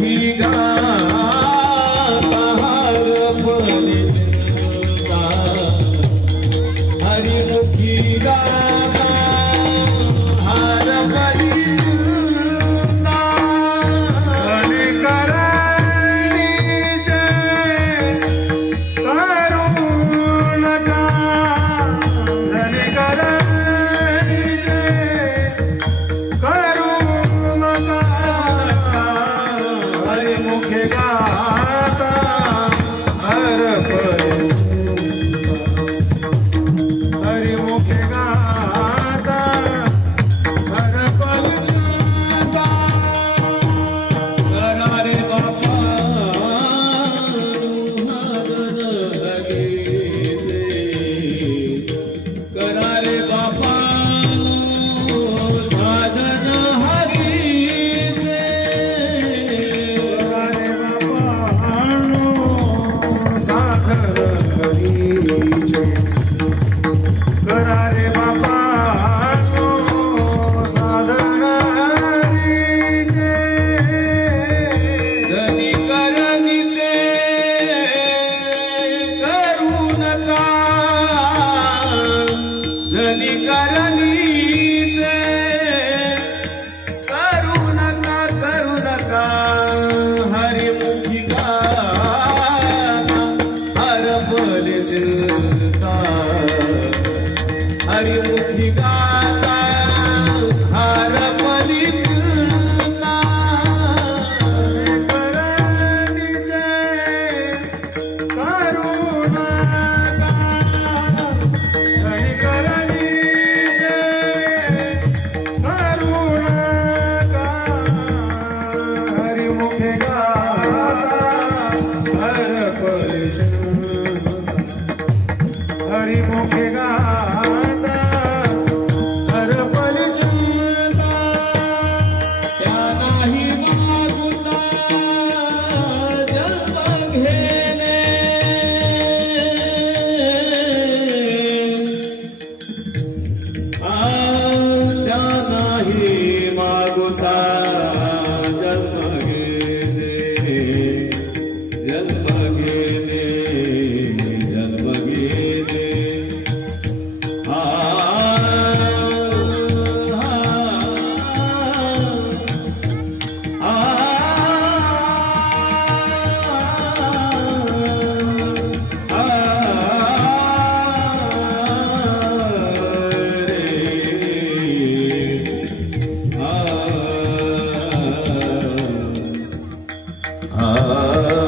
He got mi cara Ah.